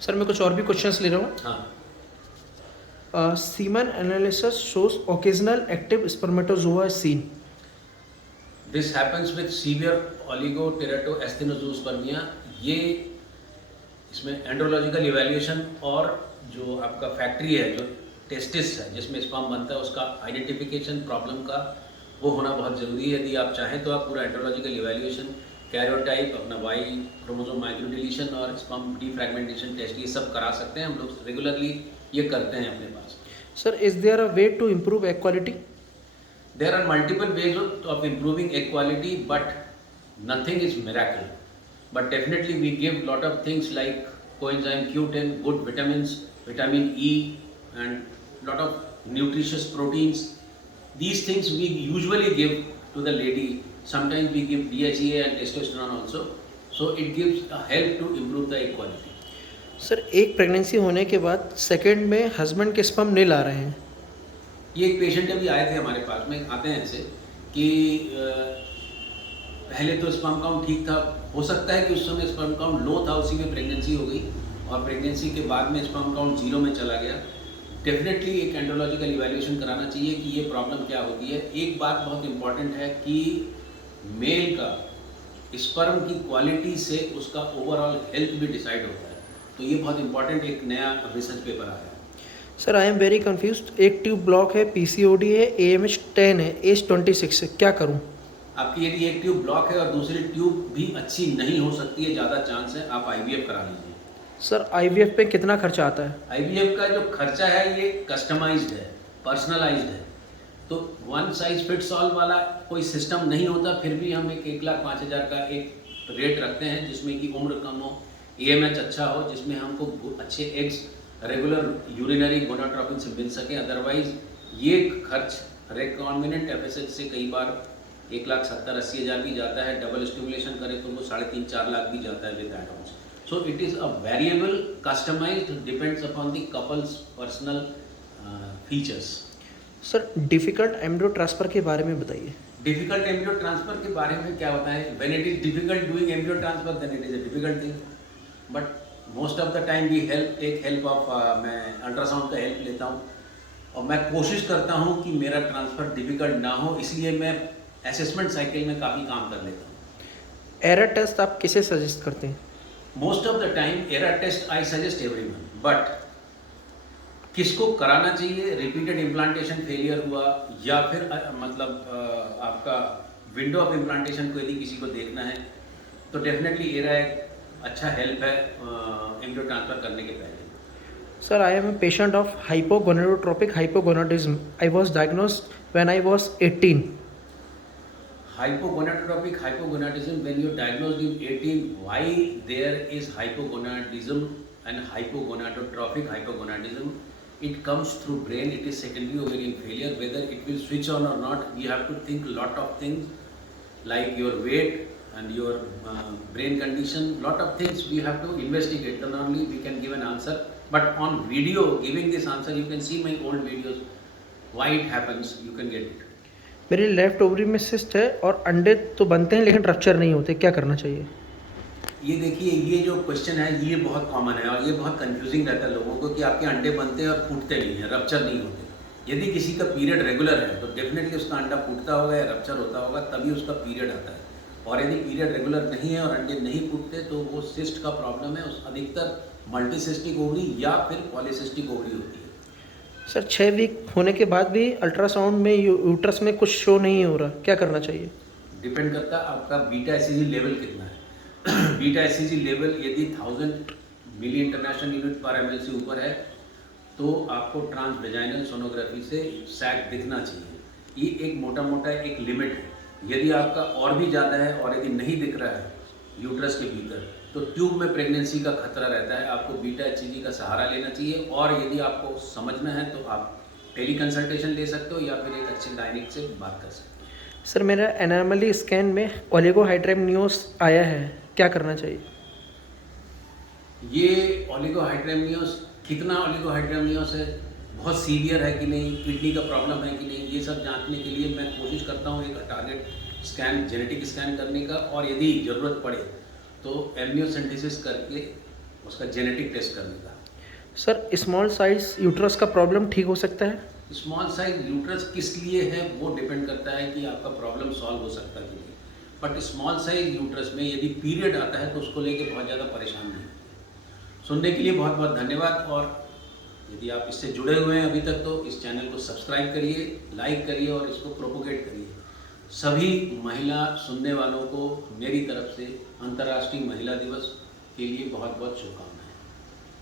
Sir मैं कुछ और भी क्वेश्चंस ले रहा हूँ। हाँ, semen analysis shows occasional active spermatozoa seen. This happens with severe oligoteratoasthenozoospermia. ये इसमें एंड्रोलॉजिकल इवैल्यूएशन और जो आपका फैक्ट्री है, जो टेस्टिस है जिसमें स्पर्म बनता है, उसका आइडेंटिफिकेशन प्रॉब्लम का वो होना बहुत ज़रूरी है। यदि आप चाहें तो आप पूरा एंड्रोलॉजिकल इवैल्यूएशन, कैरियोटाइप, अपना वाई क्रोमोसोम माइक्रो डिलीशन और स्पर्म डीफ्रैगमेंटेशन टेस्ट ये सब करा सकते हैं। हम लोग रेगुलरली ये करते हैं अपने पास। Sir is there a way to improve egg quality? There are multiple ways of improving egg quality, but nothing is miracle. But definitely we give lot of things like coenzyme Q10, good vitamins, vitamin E, and lot of nutritious proteins. These things we usually give to the lady. Sometimes we give DHEA and testosterone also. So it gives a help to improve the egg quality. Sir एक pregnancy होने के बाद second में husband के sperm नहीं ला रहे हैं। ये एक पेशेंट अभी आए थे हमारे पास में, आते हैं ऐसे कि पहले तो स्पर्म काउंट ठीक था, हो सकता है कि उस समय स्पर्म काउंट लो था, उसी में प्रेगनेंसी हो गई और प्रेगनेंसी के बाद में स्पर्म काउंट जीरो में चला गया। डेफिनेटली एक एंड्रोलॉजिकल इवैल्यूएशन कराना चाहिए कि ये प्रॉब्लम क्या होती है। एक बात बहुत इंपॉर्टेंट है कि मेल का स्पर्म की क्वालिटी से उसका ओवरऑल हेल्थ भी डिसाइड होता है। तो ये बहुत इंपॉर्टेंट एक नया रिसर्च पेपर आया है। Sir I am very confused. एक ट्यूब ब्लॉक है, पीसीओडी है, AMH 10 है, एज 26 है, क्या करूं? आपकी यदि एक ट्यूब ब्लॉक है और दूसरी ट्यूब भी अच्छी नहीं हो सकती है, ज़्यादा चांस है, आप IVF करा लीजिए। सर IVF पे कितना खर्चा आता है? IVF का जो खर्चा है ये कस्टमाइज्ड है, पर्सनलाइज्ड है। तो वन साइज फिट्स ऑल वाला कोई सिस्टम नहीं होता। फिर भी हम एक 1,05,000 का एक रेट रखते हैं जिसमें कि उम्र कम हो, AMH अच्छा हो, जिसमें हमको अच्छे एग्स रेगुलर यूरिनरी गोनाट्रोपिन से मिल सके। अदरवाइज ये खर्च रिकॉम्बिनेंट FSH से कई बार 1,70,000-80,000 भी जाता है। डबल स्टिमुलेशन करें तो वो 3.5-4 लाख भी जाता है with add-ons. So it is a variable, customised, depends upon the couples personal features. Sir difficult embryo transfer के बारे में बताइए। डिफिकल्ट एम्ब्रियो ट्रांसफर के बारे में क्या बताएं? When it is difficult doing embryo transfer then it is a difficult thing, but most of the time we take help of, मैं अल्ट्रासाउंड का हेल्प लेता हूँ और मैं कोशिश करता हूँ कि मेरा ट्रांसफ़र डिफिकल्ट ना हो, इसलिए मैं असेसमेंट साइकिल में काफ़ी काम कर लेता हूँ। एरर टेस्ट आप किसे सजेस्ट करते हैं? Most of the time error test I suggest everyone, but किसको कराना चाहिए? रिपीटेड इम्प्लांटेशन फेलियर हुआ या फिर आपका विंडो ऑफ इम्प्लांटेशन को यदि किसी को देखना है तो डेफिनेटली एरा एक अच्छा हेल्प है एम्ब्रियो ट्रांसफर करने के पहले। Sir I am a patient of hypogonadotropic hypogonadism. I was diagnosed when I was 18। Hypogonadotrophic hypogonadism, when you diagnosed in 18, why there is hypogonadism and hypogonadotrophic hypogonadism? It comes through brain, it is secondary ovarian failure. Whether it will switch on or not, we have to think lot of things like your weight and your brain condition, lot of things we have to investigate, then only we can give an answer. But on video giving this answer, you can see my old videos, why it happens, you can get it. मेरे left ovary में cyst है और अंडे तो बनते हैं लेकिन rupture नहीं होते, क्या करना चाहिए? ये देखिए, ये जो क्वेश्चन है ये बहुत कॉमन है और ये बहुत कंफ्यूजिंग रहता है लोगों को कि आपके अंडे बनते हैं और फूटते नहीं हैं, रप्चर नहीं होते। यदि किसी का पीरियड रेगुलर है तो डेफिनेटली उसका अंडा फूटता होगा या रप्चर होता होगा, तभी उसका पीरियड आता है। और यदि पीरियड रेगुलर नहीं है और अंडे नहीं फूटते तो वो सिस्ट का प्रॉब्लम है। उस अधिकतर मल्टीसिस्टिक ओवरी या फिर पॉलीसिस्टिक ओवरी होती है। सर 6 वीक होने के बाद भी अल्ट्रासाउंड में यूट्रस में कुछ शो नहीं हो रहा, क्या करना चाहिए? डिपेंड करता है आपका बीटा एचसीजी लेवल कितना है। बीटा एचसीजी लेवल यदि 1000 मिली इंटरनेशनल यूनिट पर ml से ऊपर है तो आपको ट्रांसवेजाइनल सोनोग्राफी से सैक दिखना चाहिए। ये एक मोटा मोटा एक लिमिट है। यदि आपका और भी ज़्यादा है और यदि नहीं दिख रहा है यूट्रस के भीतर तो ट्यूब में प्रेगनेंसी का खतरा रहता है। आपको बीटा एचसीजी का सहारा लेना चाहिए और यदि आपको समझना है तो आप टेली कंसल्टेशन ले सकते हो या फिर एक अच्छे गायनिक से बात कर सकते हो। सर मेरा एनामली स्कैन में ओलिगोहाइड्रेमनियोस आया है, क्या करना चाहिए? ये ओलिगोहाइड्रेमनियोस, कितना ओलिगोहाइड्रेमनियोस है, बहुत सीवियर है कि नहीं, किडनी का प्रॉब्लम है कि नहीं, ये सब जांचने के लिए मैं कोशिश करता हूँ एक टारगेट स्कैन, जेनेटिक स्कैन करने का। और यदि ज़रूरत पड़े तो एमनियोसेंटेसिस करके उसका जेनेटिक टेस्ट करने का। सर स्मॉल साइज यूट्रस का प्रॉब्लम ठीक हो सकता है? स्मॉल साइज यूट्रस किस लिए है वो डिपेंड करता है कि आपका प्रॉब्लम सॉल्व हो सकता है कि नहीं। बट स्मॉल साइज यूट्रस में यदि पीरियड आता है तो उसको लेके बहुत ज़्यादा परेशान नहीं होते। सुनने के लिए बहुत बहुत धन्यवाद। और यदि आप इससे जुड़े हुए हैं अभी तक तो इस चैनल को सब्सक्राइब करिए, लाइक करिए और इसको प्रोपोगेट करिए। सभी महिला सुनने वालों को मेरी तरफ से अंतर्राष्ट्रीय महिला दिवस के लिए बहुत बहुत शुभकामनाएं।